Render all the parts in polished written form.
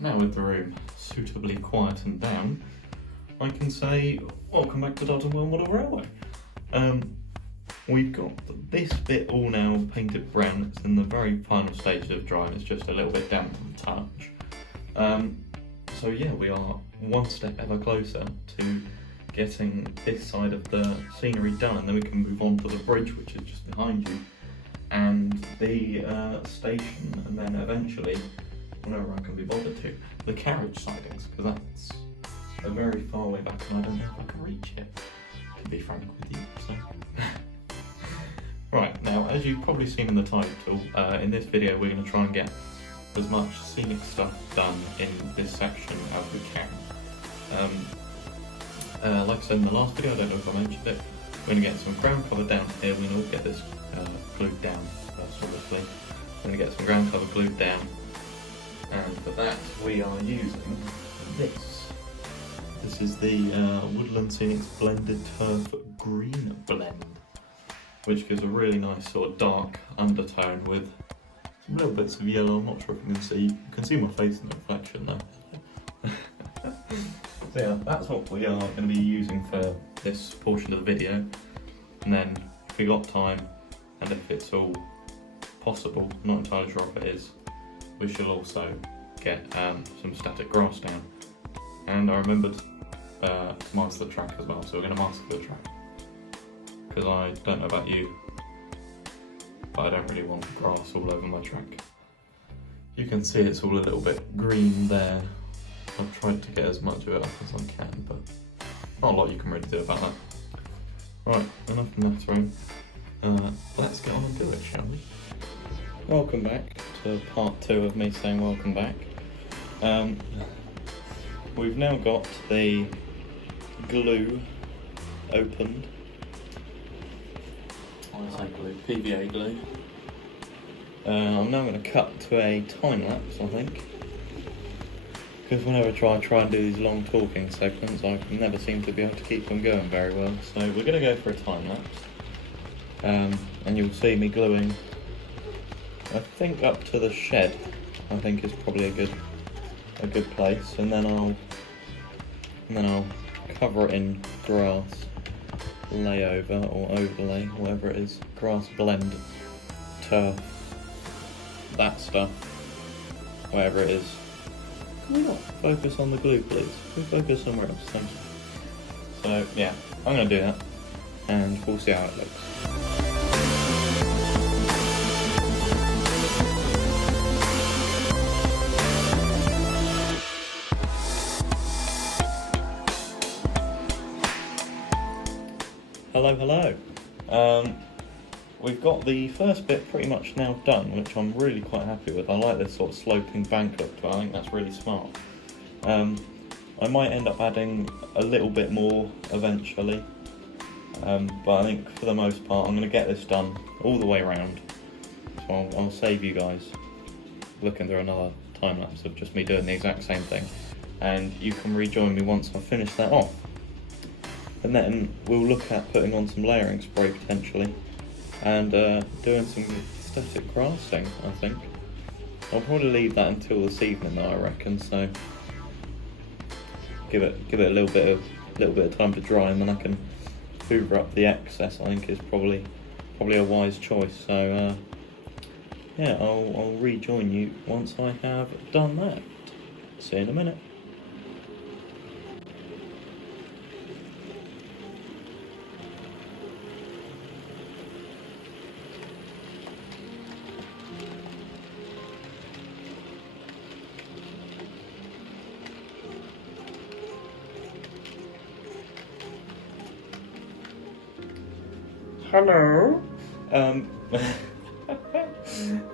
Now with the room suitably quietened down, I can say welcome back to Darton Model Railway. We've got this bit all now painted brown. It's in the very final stages of drying. It's just a little bit damp to the touch. So yeah, we are one step ever closer to getting this side of the scenery done, and then we can move on to the bridge, which is just behind you, and the station, and then eventually, whenever I can be bothered to, the carriage sidings, because that's a very far way back and I don't know if I can reach it, to be frank with you. So right, now as you've probably seen in the title, in this video we're going to try and get as much scenic stuff done in this section as we can. Like I said in the last video, I don't know if I mentioned it, we're going to get some ground cover down here. We're going to get this glued down first, obviously. We're going to get some ground cover glued down, and for that we are using this. This is the Woodland Scenics Blended Turf Green Blend, which gives a really nice sort of dark undertone with some little bits of yellow. I'm not sure if you can see. You can see my face in the reflection though. So yeah, that's what we are going to be using for this portion of the video. And then if we got time, and if it's all possible, I'm not entirely sure if it is, we shall also get some static grass down. And I remembered to mask the track as well, so we're going to mask the track. Because I don't know about you, but I don't really want grass all over my track. You can see it's all a little bit green there. I've tried to get as much of it up as I can, but not a lot you can really do about that. Right, enough nattering. Let's get on and do it, shall we? Welcome back to part 2 of me saying welcome back. We've now got the glue opened. What is that glue? PVA glue. I'm now going to cut to a time lapse, I think. Because whenever I try and do these long talking segments, I never seem to be able to keep them going very well. So we're going to go for a time lapse. And you'll see me gluing, I think, up to the shed. I think is probably a good place. And then I'll cover it in grass layover or overlay, whatever it is. Grass blend, turf, that stuff, whatever it is. Can we not focus on the glue, please? Can we focus somewhere else? Thank you. So yeah, I'm going to do that, and we'll see how it looks. Hello. We've got the first bit pretty much now done, which I'm really quite happy with. I like this sort of sloping bank look to it. I think that's really smart. I might end up adding a little bit more eventually, but I think for the most part I'm going to get this done all the way around. So I'll save you guys looking through another time lapse of just me doing the exact same thing, and you can rejoin me once I've finished that off. And then we'll look at putting on some layering spray potentially, and doing some static grassing, I think. I'll probably leave that until this evening though, I reckon, so give it a little bit of time to dry, and then I can hoover up the excess. I think is probably a wise choice. So yeah, I'll rejoin you once I have done that. See you in a minute. Hello.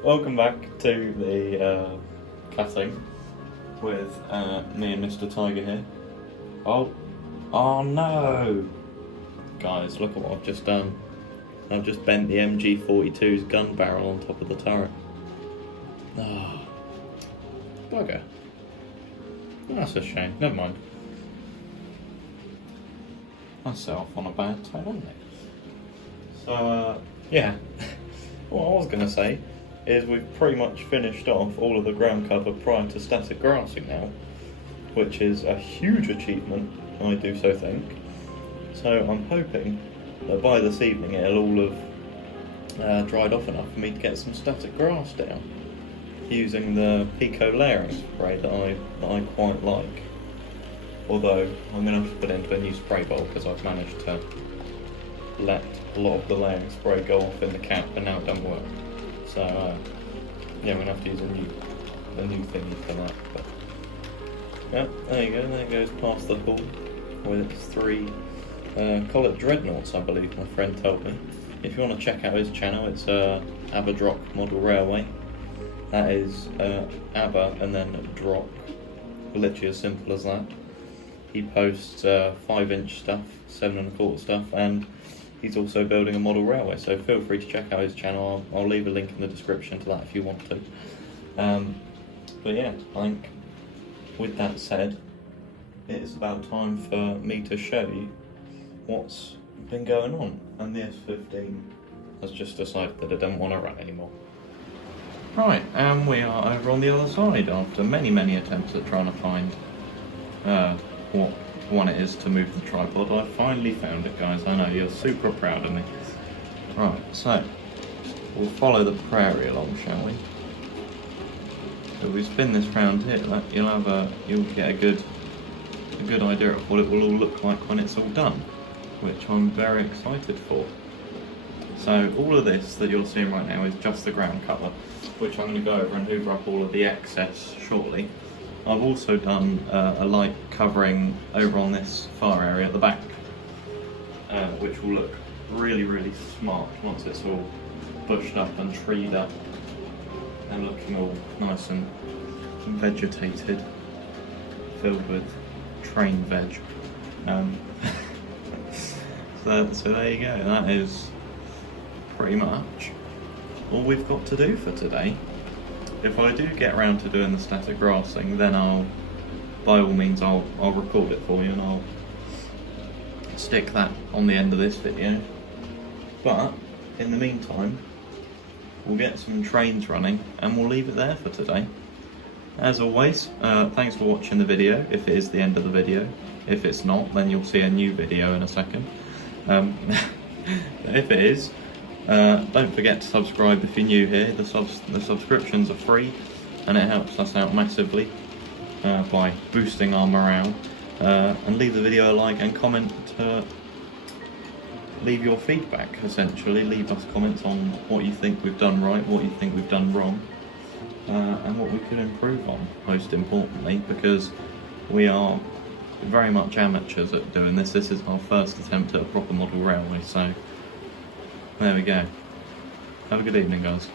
Welcome back to the cutting with me and Mr. Tiger here. Oh no! Guys, look at what I've just done. I've just bent the MG42's gun barrel on top of the turret. Ah, bugger. That's a shame. Never mind. I set off on a bad tone, isn't it? So, yeah, what I was going to say is we've pretty much finished off all of the ground cover prior to static grassing now, which is a huge achievement, I do so think. So I'm hoping that by this evening it'll all have dried off enough for me to get some static grass down, using the Pico layering spray that I quite like. Although I'm going to have to put it into a new spray bowl because I've managed to let a lot of the layering spray go off in the cap and now it doesn't work. So yeah, we're going to have to use a new thingy for that. But yeah, there you go, there goes past the hall with its 3 call it dreadnoughts, I believe my friend told me. If you want to check out his channel, it's Abadrock Model Railway. That is Abba and then Drock, literally as simple as that. He posts 5-inch stuff, 7¼ stuff, and he's also building a model railway, so feel free to check out his channel. I'll leave a link in the description to that if you want to. But yeah, I think with that said, it's about time for me to show you what's been going on, and the S15 has just decided that it doesn't want to run anymore. Right, and we are over on the other side after many attempts at trying to find what one it is to move the tripod. I finally found it, guys. I know you're super proud of me. Right, so we'll follow the prairie along, shall we? So we spin this round here, you'll get a good idea of what it will all look like when it's all done, which I'm very excited for. So all of this that you're seeing right now is just the ground cover, which I'm going to go over and hoover up all of the excess shortly. I've also done a light covering over on this far area at the back, which will look really smart once it's all bushed up and treed up and looking all nice and vegetated, filled with train veg. So there you go, that is pretty much all we've got to do for today. If I do get around to doing the static grassing, then by all means I'll record it for you and I'll stick that on the end of this video. But in the meantime, we'll get some trains running and we'll leave it there for today. As always, thanks for watching the video, if it is the end of the video. If it's not, then you'll see a new video in a second. If it is, don't forget to subscribe if you're new here. The subscriptions are free and it helps us out massively by boosting our morale. And leave the video a like and comment leave your feedback, essentially. Leave us comments on what you think we've done right, what you think we've done wrong, and what we could improve on, most importantly, because we are very much amateurs at doing this. This is our first attempt at a proper model railway, so there we go. Have a good evening, guys.